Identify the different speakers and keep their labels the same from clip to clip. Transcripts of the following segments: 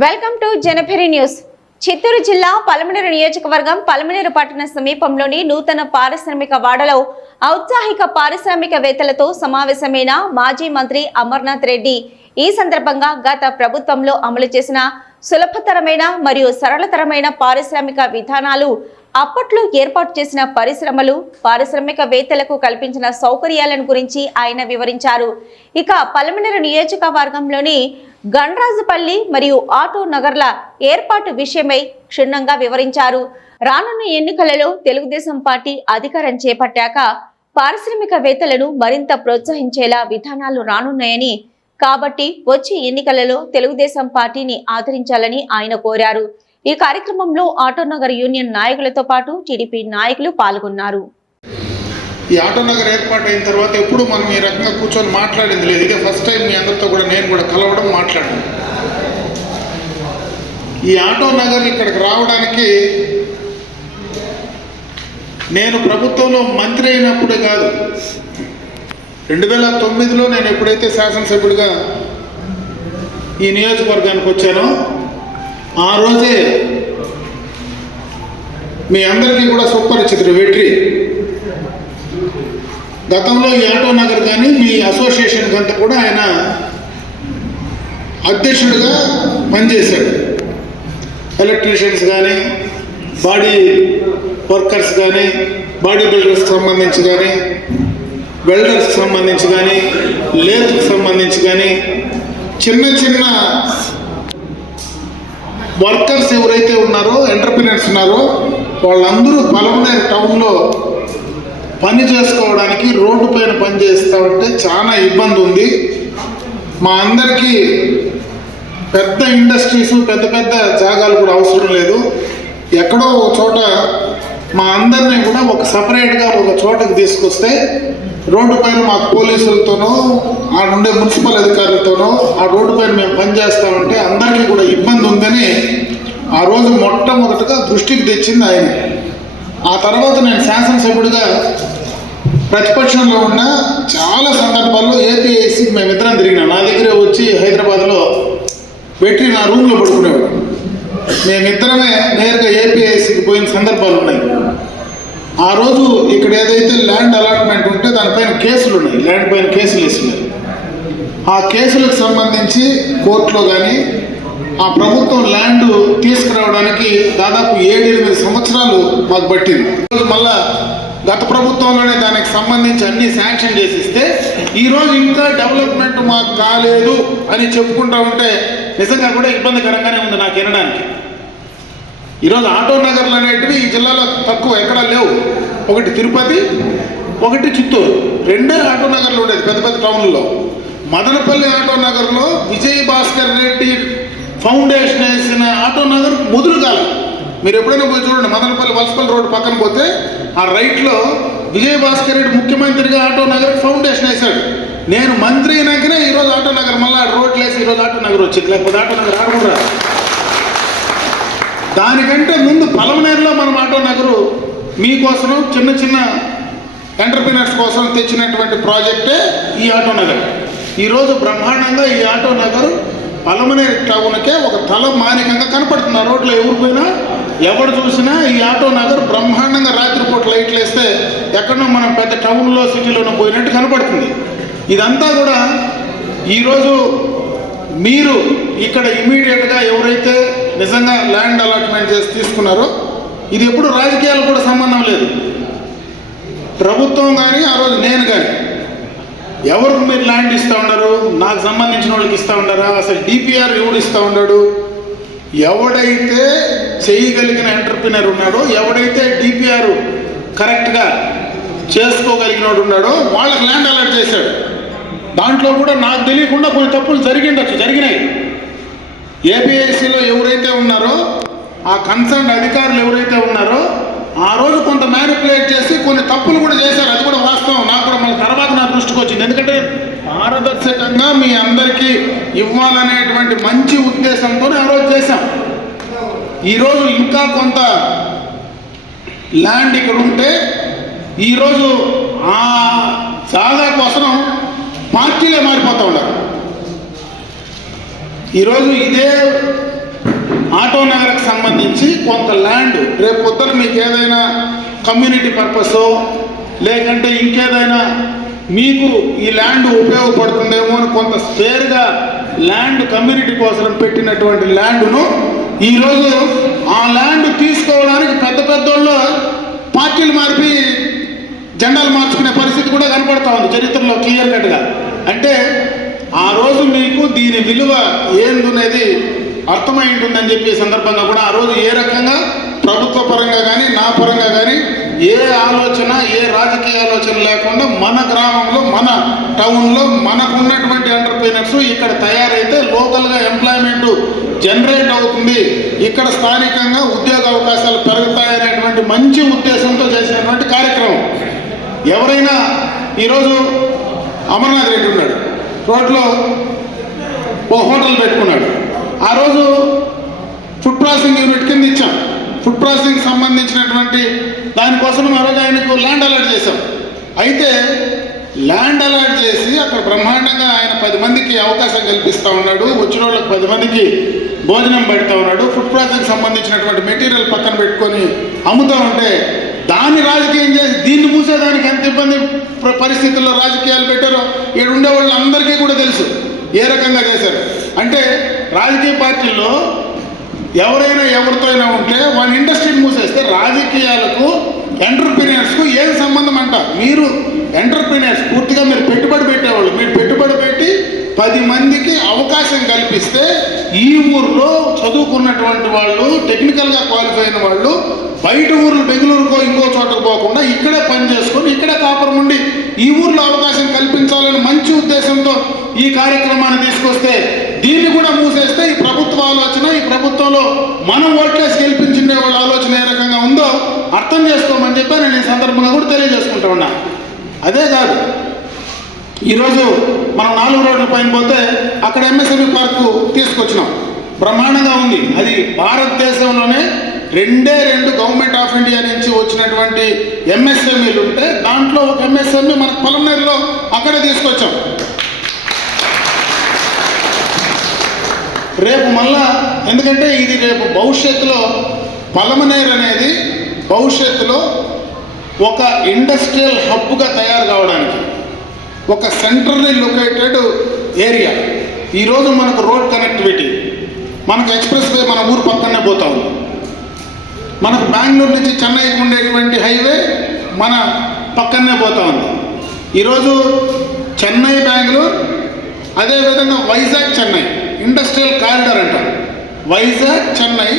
Speaker 1: Welcome to జనఫెరి news. Chittoor జిల్లా పలమనేరు నియోజకవర్గం పలమనేరు పట్టణ సమీపంలోని నూతన పారిశ్రామిక వాడలో ఔత్సాహిక పారిశ్రామికవేత్తలతో సమావేశమైన మాజీ మంత్రి అమర్నాథ్ రెడ్డి ఈ సందర్భంగా గత ప్రభుత్వంలో అమలు చేసిన సులభతరమైన మరియు సరళతరమైన పారిశ్రామిక విధానాలు అప్పట్లో ఏర్పాటు చేసిన పరిశ్రమలు పారిశ్రామికవేత్తలకు కల్పించిన సౌకర్యాలను గురించి ఆయన వివరించారు. ఇక పలమనేరు నియోజకవర్గంలోని గణరాజుపల్లి మరియు ఆటో నగర్ల ఏర్పాటు విషయమై క్షుణ్ణంగా వివరించారు. రానున్న ఎన్నికలలో తెలుగుదేశం పార్టీ అధికారం చేపట్టాక పారిశ్రామికవేత్తలను మరింత ప్రోత్సహించేలా విధానాలు రానున్నాయని కాబట్టి వచ్చే ఎన్నికలలో తెలుగుదేశం పార్టీని ఆదరించాలని ఆయన కోరారు. ఈ కార్యక్రమంలో ఆటోనగర్ యూనియన్ నాయకులతో పాటు టీడీపీ నాయకులు పాల్గొన్నారు.
Speaker 2: ఈ ఆటో నగర్ తర్వాత ఎప్పుడు మనం ఈ రకంగా కూర్చొని మాట్లాడింది లేదు. ఇదే ఫస్ట్ టైం మీ అందరితో కూడా నేను కూడా కలవడం మాట్లాడడం. ఈ ఆటో నగర్ ఇక్కడికి రావడానికి నేను ప్రభుత్వంలో మంత్రి అయినప్పుడే కాదు రెండు వేల తొమ్మిదిలో నేను ఎప్పుడైతే శాసనసభ్యుడిగా ఈ నియోజకవర్గానికి వచ్చానో ఆ రోజే మీ అందరికీ కూడా సుపరిచితుడు వెట్రి. గతంలో ఈ ఆటో నగర్ కానీ మీ అసోసియేషన్ కంతా కూడా ఆయన అధ్యక్షుడిగా పనిచేశాడు. ఎలక్ట్రీషియన్స్ కానీ బాడీ వర్కర్స్ కానీ బాడీ బిల్డర్స్కి సంబంధించి కానీ వెల్డర్స్కి సంబంధించి కానీ లేత్కి సంబంధించి కానీ చిన్న చిన్న వర్కర్స్ ఎవరైతే ఉన్నారో ఎంటర్ప్రినర్స్ ఉన్నారో వాళ్ళందరూ పలమనేరు టౌన్లో పని చేసుకోవడానికి రోడ్డు పైన పని చేస్తామంటే చాలా ఇబ్బంది ఉంది. మా అందరికీ పెద్ద ఇండస్ట్రీస్ పెద్ద పెద్ద జాగాలు కూడా అవసరం లేదు. ఎక్కడో ఒక చోట మా అందరినీ కూడా ఒక సపరేట్గా ఒక చోటకి తీసుకొస్తే రోడ్డు పైన మా పోలీసులతోనో ఆ నుండే మున్సిపల్ అధికారులతోనో ఆ రోడ్డు పైన మేము పనిచేస్తామంటే అందరికీ కూడా ఇబ్బంది ఉందని ఆ రోజు మొట్టమొదటిగా దృష్టికి తెచ్చింది ఆయన. ఆ తర్వాత నేను శాసనసభ్యుడిగా ప్రతిపక్షంలో ఉన్న చాలా సందర్భాల్లో ఏపీఐసి మేమిద్దరం తిరిగినాం. నా దగ్గరే వచ్చి హైదరాబాద్లో పెట్టి నా రూమ్లో పడుకునేవాడు మేమిద్దరమే నేరుగా ఏపీఐసికి పోయిన సందర్భాలు ఉన్నాయి. ఆ రోజు ఇక్కడ ఏదైతే ల్యాండ్ అలాట్మెంట్ ఉంటే దానిపైన కేసులు ఉన్నాయి. ల్యాండ్ పైన కేసులు వేసినాయి ఆ కేసులకు సంబంధించి కోర్టులో కానీ ఆ ప్రభుత్వం ల్యాండ్ తీసుకురావడానికి దాదాపు ఏడు ఎనిమిది సంవత్సరాలు మాకు పట్టింది. ఈరోజు మళ్ళా గత ప్రభుత్వంలోనే దానికి సంబంధించి అన్ని శాంక్షన్ చేసిస్తే ఈరోజు ఇంకా డెవలప్మెంట్ మాకు కాలేదు అని చెప్పుకుంటా ఉంటే నిజంగా కూడా ఇబ్బందికరంగానే ఉంది నాకు వినడానికి. ఈరోజు ఆటో నగర్లు అనేటివి ఈ జిల్లాలో తక్కువ ఎక్కడా లేవు. ఒకటి తిరుపతి ఒకటి చిత్తూరు. రెండే ఆటో నగర్లు ఉండేది పెద్ద పెద్ద టౌన్లలో. మదనపల్లి ఆటో నగర్లో విజయ్ భాస్కర్ రెడ్డి ఫౌండేషన్ వేసిన ఆటో నగర్ ముదురు కాలం మీరు ఎప్పుడైనా పోయి చూడండి మదనపల్లి వలసపల్లి రోడ్డు పక్కన పోతే ఆ రైట్లో విజయ్ భాస్కర్ రెడ్డి ముఖ్యమంత్రిగా ఆటో నగర్ ఫౌండేషన్ వేశాడు. నేను మంత్రి అయినాకనే ఈరోజు ఆటో నగర్ మళ్ళీ రోడ్లు వేసి ఈరోజు ఆటో నగర్ వచ్చింది. లేకపోతే ఆటో నగర్ ఆడకుండా దానికంటే ముందు పలమనేరులో మనం ఆటో నగరు మీకోసం చిన్న చిన్న ఎంటర్ప్రినర్స్ కోసం తెచ్చినటువంటి ప్రాజెక్టే ఈ ఆటో నగర్. ఈరోజు బ్రహ్మాండంగా ఈ ఆటో నగర్ పలమనేరు టౌన్కే ఒక తల మానికంగా కనపడుతుంది. ఆ రోడ్లో ఎవరు పోయినా ఎవరు చూసినా ఈ ఆటో నగర్ బ్రహ్మాండంగా రాత్రిపూట లైట్లు వేస్తే ఎక్కడో మనం పెద్ద టౌన్లో సిటీలోనో పోయినట్టు కనపడుతుంది. ఇదంతా కూడా ఈరోజు మీరు ఇక్కడ ఇమీడియట్గా ఎవరైతే నిజంగా ల్యాండ్ అలాట్మెంట్ చేసి తీసుకున్నారో ఇది ఎప్పుడు రాజకీయాలు కూడా సంబంధం లేదు. ప్రభుత్వం కానీ ఆ రోజు నేను కానీ ఎవరికి మీరు ల్యాండ్ ఇస్తూ ఉన్నారు నాకు సంబంధించిన వాళ్ళకి ఇస్తూ ఉండారా అసలు డిపిఆర్ ఎవడు ఇస్తూ ఉన్నాడు ఎవడైతే చేయగలిగిన ఎంటర్ప్రినర్ ఉన్నాడో ఎవడైతే డిపిఆర్ కరెక్ట్గా చేసుకోగలిగినోడు ఉన్నాడో వాళ్ళకి ల్యాండ్ అలాట్ చేశాడు. దాంట్లో కూడా నాకు తెలియకుండా కొన్ని తప్పులు జరిగిండొచ్చు జరిగినాయి. ఏపీఐసిలో ఎవరైతే ఉన్నారో ఆ కన్సర్న్ అధికారులు ఎవరైతే ఉన్నారో ఆ రోజు కొంత మ్యానిపులేట్ చేసి కొన్ని తప్పులు కూడా చేశారు. అది కూడా వాస్తవం. నాకు కూడా మళ్ళీ తర్వాత నా దృష్టికి వచ్చింది. ఎందుకంటే పారదర్శకంగా మీ అందరికీ ఇవ్వాలనేటువంటి మంచి ఉద్దేశంతో ఆ రోజు చేశాం. ఈరోజు ఇంకా కొంత ల్యాండ్ ఇక్కడ ఉంటే ఈరోజు ఆ జాగా కోసం పార్టీలే మారిపోతూ ఉన్నారు. ఈరోజు ఇదే ఆటో నగర్కి సంబంధించి కొంత ల్యాండ్ రేపు పొద్దున మీకు ఏదైనా కమ్యూనిటీ పర్పసో లేకంటే ఇంకేదైనా మీకు ఈ ల్యాండ్ ఉపయోగపడుతుందేమో అని కొంత స్పేర్గా ల్యాండ్ కమ్యూనిటీ కోసం పెట్టినటువంటి ల్యాండ్ను ఈరోజు ఆ ల్యాండ్ తీసుకోవడానికి పెద్ద పెద్దోళ్ళు పార్టీలు మార్పి జెండాలు మార్చుకునే పరిస్థితి కూడా కనపడతా ఉంది చరిత్రలో క్లియర్ కట్గా అంటే ఆ రోజు మీకు దీని విలువ ఏందనేది అర్థమై ఉంటుందని చెప్పి సందర్భంగా కూడా ఆ రోజు ఏ రకంగా ప్రభుత్వ పరంగా కానీ నా పరంగా కానీ ఏ ఆలోచన ఏ రాజకీయ ఆలోచన లేకుండా మన గ్రామంలో మన టౌన్లో మనకున్నటువంటి ఎంటర్ప్రీనర్స్ ఇక్కడ తయారైతే లోకల్గా ఎంప్లాయ్మెంట్ జనరేట్ అవుతుంది. ఇక్కడ స్థానికంగా ఉద్యోగ అవకాశాలు పెరుగుతాయనేటువంటి మంచి ఉద్దేశంతో చేసినటువంటి కార్యక్రమం. ఎవరైనా ఈరోజు అమర్నాథ్ రెడ్డి ఉన్నాడు. రోడ్లో ఓ హోటల్ పెట్టుకున్నాడు. ఆ రోజు ఫుడ్ ప్రాసెసింగ్ యూనిట్ కింద ఇచ్చాం. ఫుడ్ ప్రాసెసింగ్ సంబంధించినటువంటి దానికోసం మరొక ఆయనకు ల్యాండ్ అలాట్ చేశాం. అయితే ల్యాండ్ అలాట్ చేసి అక్కడ బ్రహ్మాండంగా ఆయన పది మందికి అవకాశం కల్పిస్తూ ఉన్నాడు. వచ్చిన వాళ్ళకి పది మందికి భోజనం పెడతా ఉన్నాడు. ఫుడ్ ప్రాసెసింగ్ సంబంధించినటువంటి మెటీరియల్ పక్కన పెట్టుకొని అమ్ముతూ ఉంటే దాన్ని రాజకీయం చేసి దీన్ని మూసేదానికి ఎంత ఇబ్బంది పరిస్థితుల్లో రాజకీయాలు పెట్టారో ఇక్కడ ఉండే వాళ్ళందరికీ కూడా తెలుసు ఏ రకంగా చేశారు. అంటే రాజకీయ పార్టీల్లో ఎవరైనా ఎవరితో అయినా ఉంటే వాళ్ళ ఇండస్ట్రీని మూసేస్తే రాజకీయాలకు ఎంటర్ప్రీనియర్స్కు ఏం సంబంధం అంట? మీరు ఎంటర్ప్రీనియర్స్ పూర్తిగా మీరు పెట్టుబడి పెట్టేవాళ్ళు. మీరు పెట్టుబడి పెట్టి పది మందికి అవకాశం కల్పిస్తే ఈ ఊర్లో చదువుకున్నటువంటి వాళ్ళు టెక్నికల్గా క్వాలిఫై అయిన వాళ్ళు బయట ఊర్లు బెంగళూరుకో ఇంకో చోటకు పోకుండా ఇక్కడే పని చేసుకొని ఇక్కడే కాపురం ఉండి ఈ ఊర్లో అవకాశం కల్పించాలని మంచి ఉద్దేశంతో ఈ కార్యక్రమాన్ని తీసుకొస్తే దీన్ని కూడా మూసేస్తే ఈ ప్రభుత్వ ఆలోచన ఈ ప్రభుత్వంలో మనం ఓట్లేసి గెలిపించుండే వాళ్ళ ఆలోచన ఏ రకంగా ఉందో అర్థం చేసుకోమని చెప్పి నేను ఈ సందర్భంగా కూడా తెలియజేసుకుంటా ఉన్నా. అదే కాదు ఈరోజు మనం నాలుగు రోడ్ల పైన పోతే అక్కడ ఎంఎస్ఎంఈ పార్కు తీసుకొచ్చినాం. బ్రహ్మాండంగా ఉంది. అది భారతదేశంలోనే రెండే రెండు గవర్నమెంట్ ఆఫ్ ఇండియా నుంచి వచ్చినటువంటి ఎంఎస్ఎంఈలు ఉంటే దాంట్లో ఒక ఎంఎస్ఎంఈ మన పొలంనేరులో అక్కడే తీసుకొచ్చాం. రేపు మళ్ళా ఎందుకంటే ఇది రేపు భవిష్యత్తులో పలమనేరు అనేది భవిష్యత్తులో ఒక ఇండస్ట్రియల్ హబ్గా తయారు కావడానికి ఒక సెంట్రల్లీ లొకేటెడ్ ఏరియా ఈరోజు మనకు రోడ్ కనెక్టివిటీ మనకు ఎక్స్ప్రెస్ వే మన ఊరు పక్కనే పోతా ఉంది. మనకు బెంగళూరు నుంచి చెన్నైకి ఉండేటువంటి హైవే మన పక్కనే పోతా ఉంది. ఈరోజు చెన్నై బెంగళూరు అదేవిధంగా వైజాగ్ చెన్నై ఇండస్ట్రియల్ కారిడార్ అంటాం. వైజాగ్ చెన్నై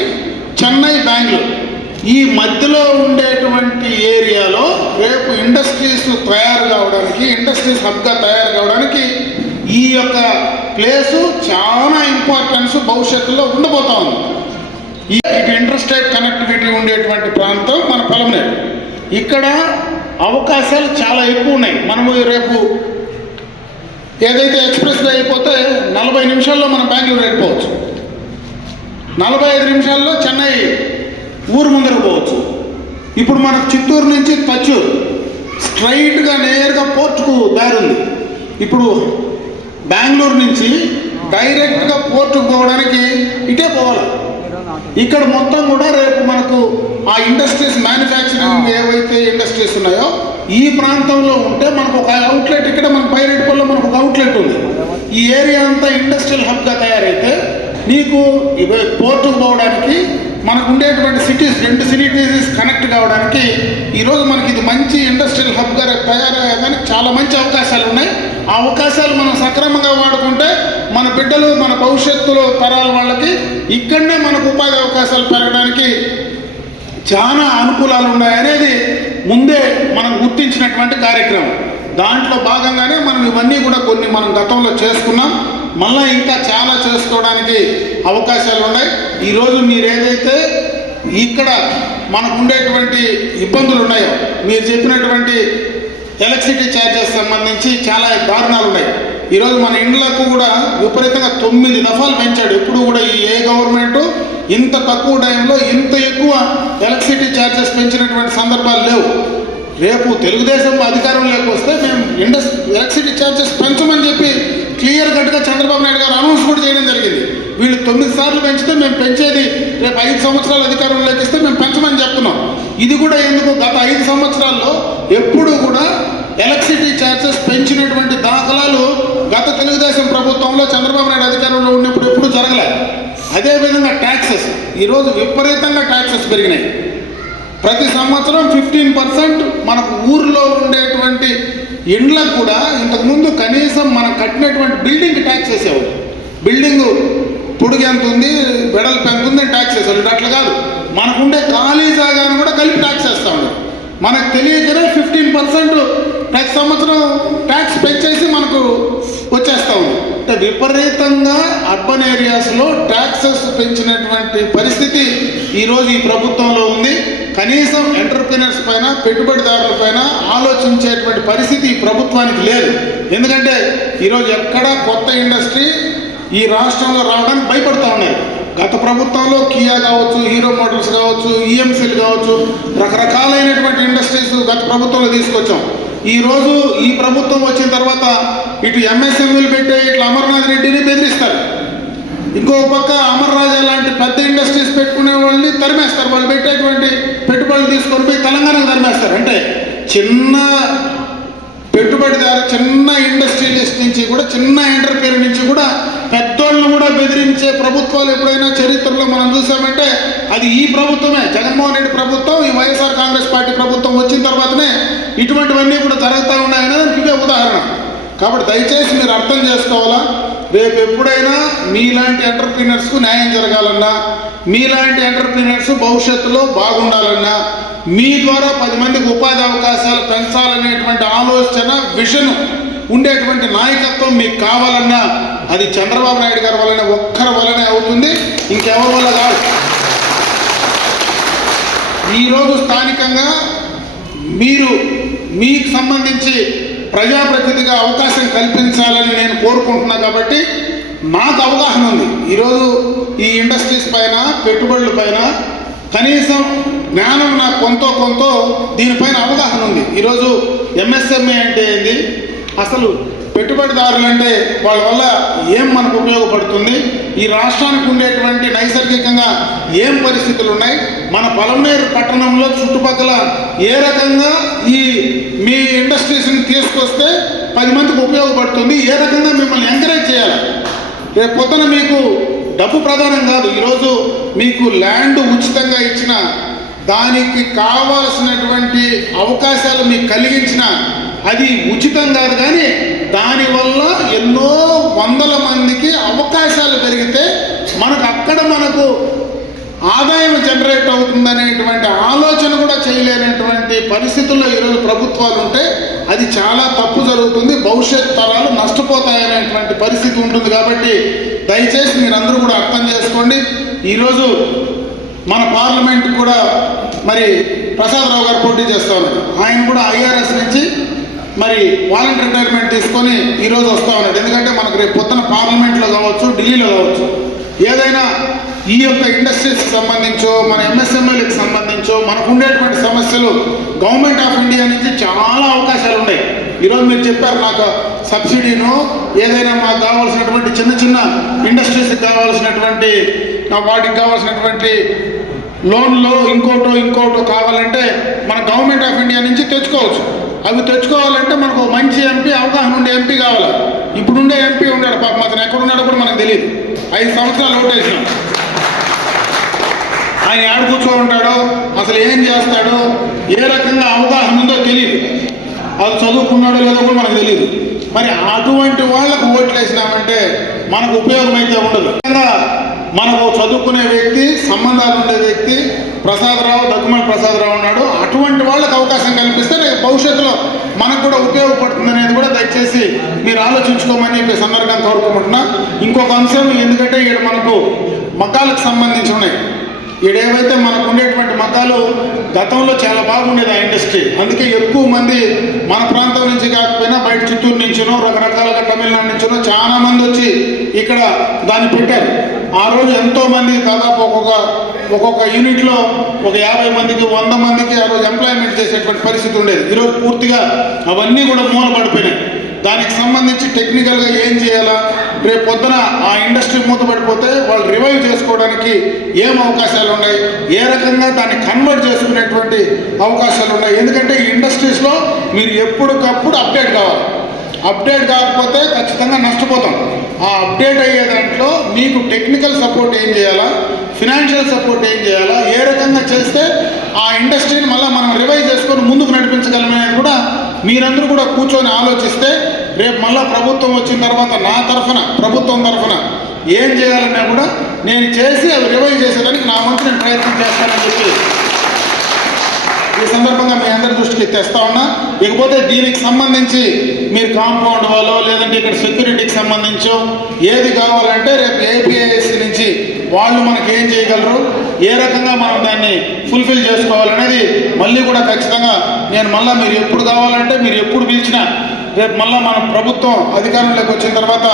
Speaker 2: చెన్నై బెంగళూరు ఈ మధ్యలో ఉండేటువంటి ఏరియాలో రేపు ఇండస్ట్రీస్ తయారు కావడానికి ఇండస్ట్రీస్ హబ్గా తయారు కావడానికి ఈ యొక్క ప్లేసు చాలా ఇంపార్టెన్స్ భవిష్యత్తులో ఉండబోతా ఉంది. ఈ ఇటు ఇంటర్స్టేట్ కనెక్టివిటీ ఉండేటువంటి ప్రాంతం మన పొలంనేరు ఇక్కడ అవకాశాలు చాలా ఎక్కువ ఉన్నాయి. మనము రేపు ఏదైతే ఎక్స్ప్రెస్ వే అయిపోతే నలభై నిమిషాల్లో మనం బెంగళూరు వెళ్ళిపోవచ్చు. నలభై ఐదు నిమిషాల్లో చెన్నై ఊరు ముందర పోవచ్చు. ఇప్పుడు మనకు చిత్తూరు నుంచి తచ్చూరు. స్ట్రైట్గా నేరుగా పోర్టుకు దారి ఉంది. ఇప్పుడు బెంగళూరు నుంచి డైరెక్ట్గా పోర్టుకు పోవడానికి ఇటే పోవాలి. ఇక్కడ మొత్తం కూడా రేపు మనకు ఆ ఇండస్ట్రీస్ మ్యానుఫ్యాక్చరింగ్ ఏవైతే ఇండస్ట్రీస్ ఉన్నాయో ఈ ప్రాంతంలో ఉంటే మనకు ఒక అవుట్లెట్ ఇక్కడ మన పైరెడ్డిపల్లిలో మనకు ఒక అవుట్లెట్ ఉంది. ఈ ఏరియా అంతా ఇండస్ట్రియల్ హబ్గా తయారైతే నీకు ఇవి పోర్టుకు పోవడానికి మనకు ఉండేటువంటి సిటీస్ రెండు సిటీస్ కనెక్ట్ కావడానికి ఈరోజు మనకి ఇది మంచి ఇండస్ట్రియల్ హబ్గా తయారయ్యేదానికి చాలా మంచి అవకాశాలు ఉన్నాయి. ఆ అవకాశాలు మనం సక్రమంగా వాడుకుంటే బిడ్డలు మన భవిష్యత్తులో తరాల వాళ్ళకి ఇక్కడనే మనకు ఉపాధి అవకాశాలు పెరగడానికి చాలా అనుకూలాలు ఉన్నాయనేది ముందే మనం గుర్తించినటువంటి కార్యక్రమం. దాంట్లో భాగంగానే మనం ఇవన్నీ కూడా కొన్ని మనం గతంలో చేసుకున్నాం. మళ్ళీ ఇంకా చాలా చేసుకోవడానికి అవకాశాలు ఉన్నాయి. ఈరోజు మీరు ఏదైతే ఇక్కడ మనకు ఉండేటువంటి ఇబ్బందులు ఉన్నాయో మీరు చెప్పినటువంటి ఎలక్ట్రిసిటీ ఛార్జెస్ సంబంధించి చాలా దారుణాలు ఉన్నాయి. ఈరోజు మన ఇండ్లకు కూడా విపరీతంగా తొమ్మిది దఫాలు పెంచాడు. ఎప్పుడు కూడా ఈ ఏ గవర్నమెంట్ ఇంత తక్కువ టైంలో ఇంత ఎక్కువ ఎలక్ట్రిసిటీ ఛార్జెస్ పెంచినటువంటి సందర్భాలు లేవు. రేపు తెలుగుదేశం అధికారంలోకి వస్తే మేము ఇండస్ ఎలక్ట్రిసిటీ ఛార్జెస్ పెంచమని చెప్పి క్లియర్ కట్గా చంద్రబాబు నాయుడు గారు అనౌన్స్ కూడా చేయడం జరిగింది. వీళ్ళు తొమ్మిది సార్లు పెంచితే మేము పెంచేది రేపు ఐదు సంవత్సరాలు అధికారంలోకి ఇస్తే మేము పెంచమని చెప్తున్నాం. ఇది కూడా ఎందుకు గత ఐదు సంవత్సరాల్లో ఎప్పుడూ కూడా ఎలక్ట్రిసిటీ ఛార్జెస్ పెంచినటువంటి దాఖలాలు గత తెలుగుదేశం ప్రభుత్వంలో చంద్రబాబు నాయుడు అధికారంలో ఉన్నప్పుడు ఎప్పుడు జరగలేదు అదేవిధంగా ట్యాక్సెస్ ఈరోజు విపరీతంగా ట్యాక్సెస్ పెరిగినాయి. ప్రతి సంవత్సరం ఫిఫ్టీన్ పర్సెంట్ మనకు ఊర్లో ఉండేటువంటి ఇండ్లకు కూడా ఇంతకుముందు కనీసం మనం కట్టినటువంటి బిల్డింగ్ ట్యాక్స్ వేసేవాడు బిల్డింగ్ పొడుగు ఎంత ఉంది వెడల్పు ఎంత ఉంది ట్యాక్స్ వేసేవాళ్ళు అట్లా కాదు. మనకుండే ఖాళీ జాగాను కూడా కలిపి ట్యాక్స్ వేస్తా ఉన్నాడు మనకు తెలియకనే ఫిఫ్టీన్ పర్సెంట్ ప్రతి సంవత్సరం ట్యాక్స్ పెంచేసి మనకు వచ్చేస్తా ఉంది. అంటే విపరీతంగా అర్బన్ ఏరియాస్లో ట్యాక్సెస్ పెంచినటువంటి పరిస్థితి ఈరోజు ఈ ప్రభుత్వంలో ఉంది. కనీసం ఎంటర్ప్రినర్స్ పైన పెట్టుబడిదారుల పైన ఆలోచించేటువంటి పరిస్థితి ఈ ప్రభుత్వానికి లేదు. ఎందుకంటే ఈరోజు ఎక్కడా కొత్త ఇండస్ట్రీ ఈ రాష్ట్రంలో రావడానికి భయపడుతూ ఉన్నాయి. గత ప్రభుత్వంలో కియా కావచ్చు హీరో మోటార్స్ కావచ్చు ఈఎంసీలు కావచ్చు రకరకాలైనటువంటి ఇండస్ట్రీస్ గత ప్రభుత్వంలో తీసుకొచ్చాం. ఈ రోజు ఈ ప్రభుత్వం వచ్చిన తర్వాత ఇటు ఎంఎస్ఎంఈలు పెట్టే ఇట్లా అమర్నాథ్ రెడ్డిని బెదిరిస్తారు. ఇంకో పక్క అమర్ రాజా లాంటి పెద్ద ఇండస్ట్రీస్ పెట్టుకునే వాళ్ళని తరిమేస్తారు. వాళ్ళు పెట్టేటువంటి పెట్టుబడులు తీసుకొని పోయి తెలంగాణకు తరిమేస్తారు. అంటే చిన్న పెట్టుబడిదారు చిన్న ఇండస్ట్రియలిస్ట్ నుంచి కూడా చిన్న ఎంటర్ప్రీనర్ నుంచి కూడా పెద్దోళ్ళను కూడా బెదిరించే ప్రభుత్వాలు ఎప్పుడైనా చరిత్రలో మనం చూసామంటే అది ఈ ప్రభుత్వమే. జగన్మోహన్ రెడ్డి ప్రభుత్వం ఈ వైఎస్ఆర్ కాంగ్రెస్ పార్టీ ప్రభుత్వం వచ్చిన తర్వాతనే ఇటువంటివన్నీ కూడా జరుగుతూ ఉన్నాయనేది ఇవే ఉదాహరణ. కాబట్టి దయచేసి మీరు అర్థం చేసుకోవాలా? రేపు ఎప్పుడైనా మీలాంటి ఎంటర్ప్రీనర్స్కు న్యాయం జరగాలన్నా మీలాంటి ఎంటర్ప్రీనర్స్ భవిష్యత్తులో బాగుండాలన్నా మీ ద్వారా పది మందికి ఉపాధి అవకాశాలు పెంచాలనేటువంటి ఆలోచన విషను ఉండేటువంటి నాయకత్వం మీకు కావాలన్నా అది చంద్రబాబు నాయుడు గారి వల్లనే ఒక్కరి వల్లనే అవుతుంది ఇంకెవరి వల్ల కాదు. ఈరోజు స్థానికంగా మీరు మీకు సంబంధించి ప్రజాప్రతినిధిగా అవకాశం కల్పించాలని నేను కోరుకుంటున్నా కాబట్టి నాకు అవగాహన ఉంది. ఈరోజు ఈ ఇండస్ట్రీస్ పైన పెట్టుబడుల పైన కనీసం జ్ఞానం నాకు కొంత కొంత దీనిపైన అవగాహన ఉంది. ఈరోజు ఎంఎస్ఎంఏ అంటే ఏంది? అసలు పెట్టుబడిదారులు అంటే వాళ్ళ వల్ల ఏం మనకు ఉపయోగపడుతుంది? ఈ రాష్ట్రానికి ఉండేటువంటి నైసర్గికంగా ఏం పరిస్థితులు ఉన్నాయి మన పొలంనేరు పట్టణంలో చుట్టుపక్కల ఏ రకంగా ఈ మీ ఇండస్ట్రీస్ని తీసుకొస్తే పది మందికి ఉపయోగపడుతుంది? ఏ రకంగా మిమ్మల్ని ఎంకరేజ్ చేయాలి? రేపు పొద్దున మీకు డబ్బు ప్రధానం కాదు. ఈరోజు మీకు ల్యాండ్ ఉచితంగా ఇచ్చిన దానికి కావాల్సినటువంటి అవకాశాలు మీకు కలిగించిన అది ఉచితం కాదు కానీ దానివల్ల ఎన్నో వందల మందికి అవకాశాలు పెరిగితే మనకు అక్కడ మనకు ఆదాయం జనరేట్ అవుతుందనేటువంటి ఆలోచన కూడా చేయలేనటువంటి పరిస్థితుల్లో ఈరోజు ప్రభుత్వాలు ఉంటే అది చాలా తప్పు జరుగుతుంది. భవిష్యత్ తరాలు నష్టపోతాయనేటువంటి పరిస్థితి ఉంటుంది కాబట్టి దయచేసి మీరందరూ కూడా అర్థం చేసుకోండి. ఈరోజు మన పార్లమెంట్ కూడా మరి ప్రసాదరావు గారు పోటీ చేస్తారు ఆయన కూడా ఐఆర్ఎస్ నుంచి మరి వాలంటీర్ రిటైర్మెంట్ తీసుకొని ఈరోజు వస్తూ ఉన్నాడు. ఎందుకంటే మనకు రేపు పొద్దున పార్లమెంట్లో కావచ్చు ఢిల్లీలో కావచ్చు ఏదైనా ఈ యొక్క ఇండస్ట్రీస్కి సంబంధించో మన ఎంఎస్ఎంఎల్కి సంబంధించో మనకు ఉండేటువంటి సమస్యలు గవర్నమెంట్ ఆఫ్ ఇండియా నుంచి చాలా అవకాశాలు ఉన్నాయి. ఈరోజు మీరు చెప్పారు నాకు సబ్సిడీను ఏదైనా మాకు కావాల్సినటువంటి చిన్న చిన్న ఇండస్ట్రీస్కి కావాల్సినటువంటి నా వాటికి కావాల్సినటువంటి లోన్లో ఇంకోటో ఇంకోటో కావాలంటే మన గవర్నమెంట్ ఆఫ్ ఇండియా నుంచి తెచ్చుకోవచ్చు. అవి తెచ్చుకోవాలంటే మనకు మంచి ఎంపీ అవగాహన ఉండే ఎంపీ కావాలి. ఇప్పుడుండే ఎంపీ ఉన్నాడు పాపం అతను ఎక్కడ ఉన్నాడో కూడా మనకు తెలియదు. ఐదు సంవత్సరాలు ఓటేసినాం ఆయన ఆడ కూర్చో ఉంటాడో అసలు ఏం చేస్తాడో ఏ రకంగా అవగాహన ఉందో తెలియదు. అది చదువుకున్నాడో లేదో కూడా మనకు తెలియదు. మరి అటువంటి వాళ్ళకు ఓట్లు వేసినామంటే మనకు ఉపయోగం అయితే ఉండదు. మనము మనకు చదువుకునే వ్యక్తి సంబంధాలు ఉండే వ్యక్తి ప్రసాదరావు దగ్గుమల్ ప్రసాదరావు ఉన్నాడు. అటువంటి వాళ్ళకి అవకాశం కల్పిస్తే భవిష్యత్తులో మనకు కూడా ఉపయోగపడుతుంది అనేది కూడా దయచేసి మీరు ఆలోచించుకోమని చెప్పి సందర్భంగా కోరుకుంటున్నా. ఇంకొక అంశం ఎందుకంటే ఇక్కడ మనకు మగ్గాలకు సంబంధించి ఉన్నాయి. ఈడేవైతే మనకు ఉండేటువంటి మతాలు గతంలో చాలా బాగుండేది ఆ ఇండస్ట్రీ. అందుకే ఎక్కువ మంది మన ప్రాంతం నుంచి కాకపోయినా బయట చిత్తూరు నుంచినో రకరకాలుగా తమిళనాడు నుంచినో చాలా మంది వచ్చి ఇక్కడ దాన్ని పెట్టారు. ఆ రోజు ఎంతో మంది దాదాపు ఒక్కొక్క ఒక్కొక్క యూనిట్లో ఒక యాభై మందికి వంద మందికి ఆ రోజు ఎంప్లాయ్మెంట్ చేసేటువంటి పరిస్థితి ఉండేది. ఈరోజు పూర్తిగా అవన్నీ కూడా మూలపడిపోయినాయి. దానికి సంబంధించి టెక్నికల్గా ఏం చేయాలా? రేపు పొద్దున ఆ ఇండస్ట్రీ మూతపడిపోతే వాళ్ళు రివైవ్ చేసుకోవడానికి ఏం అవకాశాలు ఉన్నాయి? ఏ రకంగా దాన్ని కన్వర్ట్ చేసుకునేటువంటి అవకాశాలు ఉన్నాయి? ఎందుకంటే ఇండస్ట్రీస్లో మీరు ఎప్పటికప్పుడు అప్డేట్ కావాలి. అప్డేట్ కాకపోతే ఖచ్చితంగా నష్టపోతాం. ఆ అప్డేట్ అయ్యే దాంట్లో మీకు టెక్నికల్ సపోర్ట్ ఏం చేయాలా? ఫినాన్షియల్ సపోర్ట్ ఏం చేయాలా? ఏ రకంగా చేస్తే ఆ ఇండస్ట్రీని మళ్ళీ మనం రివైవ్ చేసుకొని ముందుకు నడిపించగలమనేది కూడా మీరందరూ కూడా కూర్చొని ఆలోచిస్తే రేపు మళ్ళీ ప్రభుత్వం వచ్చిన తర్వాత నా తరఫున ప్రభుత్వం తరఫున ఏం చేయాలన్నా కూడా నేను చేసి అవి రివైవ్ చేసేదానికి నా వంతు నేను ప్రయత్నం చేస్తానని చెప్పి ఈ సందర్భంగా మీ అందరి దృష్టికి తెస్తా ఉన్నా. ఇకపోతే దీనికి సంబంధించి మీరు కాంపౌండ్ వాళ్ళో లేదంటే ఇక్కడ సెక్యూరిటీకి సంబంధించో ఏది కావాలంటే రేపు ఏపీఐఎస్సి నుంచి వాళ్ళు మనకి ఏం చేయగలరు ఏ రకంగా మనం దాన్ని ఫుల్ఫిల్ చేసుకోవాలనేది మళ్ళీ కూడా ఖచ్చితంగా నేను మళ్ళీ మీరు ఎప్పుడు కావాలంటే మీరు ఎప్పుడు పిలిచినా రేపు మళ్ళీ మన ప్రభుత్వం అధికారంలోకి వచ్చిన తర్వాత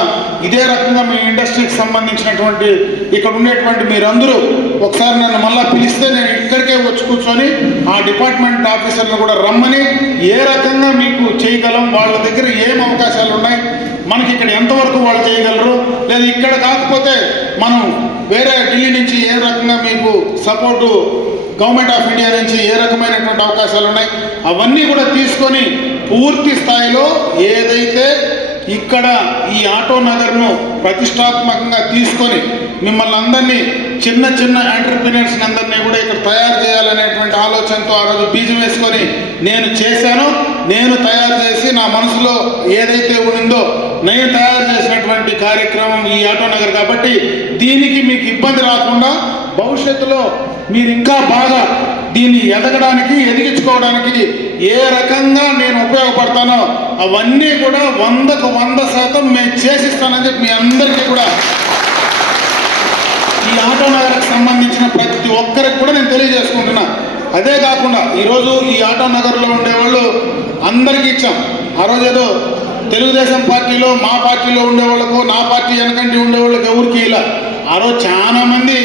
Speaker 2: ఇదే రకంగా మీ ఇండస్ట్రీకి సంబంధించినటువంటి ఇక్కడ ఉండేటువంటి మీరందరూ ఒకసారి నన్ను మళ్ళీ పిలిస్తే నేను ఇక్కడికే వచ్చి కూర్చొని ఆ డిపార్ట్మెంట్ ఆఫీసర్లు కూడా రమ్మని ఏ రకంగా మీకు చేయగలం వాళ్ళ దగ్గర ఏం అవకాశాలు ఉన్నాయి మనకి ఇక్కడ ఎంతవరకు వాళ్ళు చేయగలరు లేదా ఇక్కడ కాకపోతే మనం వేరే ఢిల్లీ నుంచి ఏ రకంగా మీకు సపోర్టు గవర్నమెంట్ ఆఫ్ ఇండియా నుంచి ఏ రకమైనటువంటి అవకాశాలు ఉన్నాయి అవన్నీ కూడా తీసుకొని పూర్తి స్థాయిలో ఏదైతే ఇక్కడ ఈ ఆటో నగర్ను ప్రతిష్టాత్మకంగా తీసుకొని మిమ్మల్ని అందరినీ చిన్న చిన్న ఎంటర్ప్రినర్స్ అందరినీ కూడా ఇక్కడ తయారు చేయాలనేటువంటి ఆలోచనతో ఆ రోజు బీజం వేసుకొని నేను చేశాను. నేను తయారు చేసి నా మనసులో ఏదైతే ఉండిందో నేను తయారు చేసినటువంటి కార్యక్రమం ఈ ఆటో నగర్ కాబట్టి దీనికి మీకు ఇబ్బంది రాకుండా భవిష్యత్తులో మీరు ఇంకా బాగా దీన్ని ఎదగడానికి ఎదిగించుకోవడానికి ఏ రకంగా నేను ఉపయోగపడతానో అవన్నీ కూడా వందకు వంద శాతం మేము చేసిస్తానని చెప్పి మీ అందరికీ కూడా ఈ ఆటో నగర్కి సంబంధించిన ప్రతి ఒక్కరికి కూడా నేను తెలియజేసుకుంటున్నా. అదే కాకుండా ఈరోజు ఈ ఆటో నగర్లో ఉండేవాళ్ళు అందరికీ ఇచ్చాం. ఆ రోజు ఏదో తెలుగుదేశం పార్టీలో మా పార్టీలో ఉండేవాళ్ళకు నా పార్టీ వెనకంటి ఉండేవాళ్ళకి ఎవరికి ఇలా. ఆ రోజు చాలామంది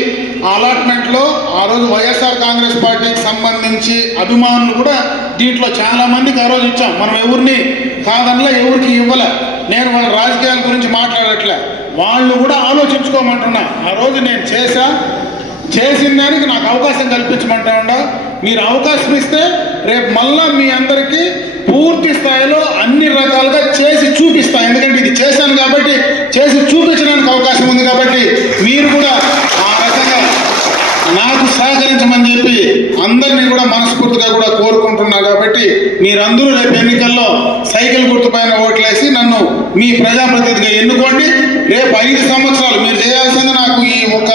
Speaker 2: అలాట్మెంట్లో ఆ రోజు వైఎస్ఆర్ కాంగ్రెస్ పార్టీకి సంబంధించి అభిమానులు కూడా దీంట్లో చాలామందికి ఆ రోజు ఇచ్చాం. మనం ఎవరిని కాదనలా ఎవరికి ఇవ్వలే. నేను వాళ్ళ రాజకీయాల గురించి మాట్లాడట్లే. వాళ్ళు కూడా ఆలోచించుకోమంటున్నా. ఆ రోజు నేను చేశా. చేసిన దానికి నాకు అవకాశం కల్పించమంటా మీరు అవకాశం ఇస్తే రేపు మళ్ళా మీ అందరికీ పూర్తి స్థాయిలో అన్ని రకాలుగా చేసి చూపిస్తా. ఎందుకంటే ఇది చేశాను కాబట్టి చేసి చూపించడానికి అవకాశం ఉంది కాబట్టి మీరు కూడా ఆ రకంగా నాకు సహకరించమని చెప్పి అందరినీ కూడా మనస్ఫూర్తిగా కూడా కోరుకుంటున్నా కాబట్టి మీరందరూ రేపు ఎన్నికల్లో సైకిల్ గుర్తుపైన ఓట్లేసి నన్ను మీ ప్రజాప్రతినిధిగా ఎన్నుకోండి. రేపు ఐదు సంవత్సరాలు మీరు చేయాల్సింది నాకు ఈ ఒక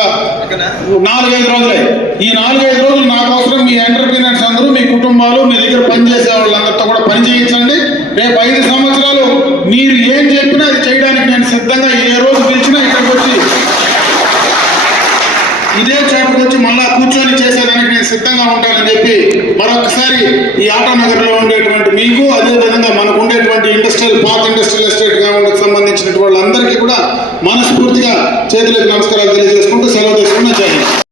Speaker 2: నాలుగైదు రోజులే. ఈ నాలుగైదు రోజులు నా కోసం మీ ఎంటర్ప్రీనర్స్ అందరూ మీ కుటుంబాలు మీ దగ్గర పనిచేసే వాళ్ళందరితో కూడా పని చేయించండి. రేపు ఐదు సంవత్సరాలు మీరు ఏం చెప్పినా అది చేయడానికి నేను సిద్ధంగా ఏ రోజు పిలిచినా ఇక్కడికి వచ్చి ఇదే చోటకు వచ్చి మళ్ళా కూర్చొని చేసేదానికి నేను సిద్ధంగా ఉంటానని చెప్పి మరొకసారి ఈ ఆటో నగర్లో ఉండేటువంటి మీకు అదే విధంగా మనకు ఉండేటువంటి ఇండస్ట్రియల్ పాత ఇండస్ట్రియల్ ఎస్టేట్ గ్రామాలకు సంబంధించినటువంటి వాళ్ళందరికీ కూడా మనస్ఫూర్తిగా చేతులకు నమస్కారాలు తెలియజేసుకుంటూ సెలవు తీసుకున్న. చేయండి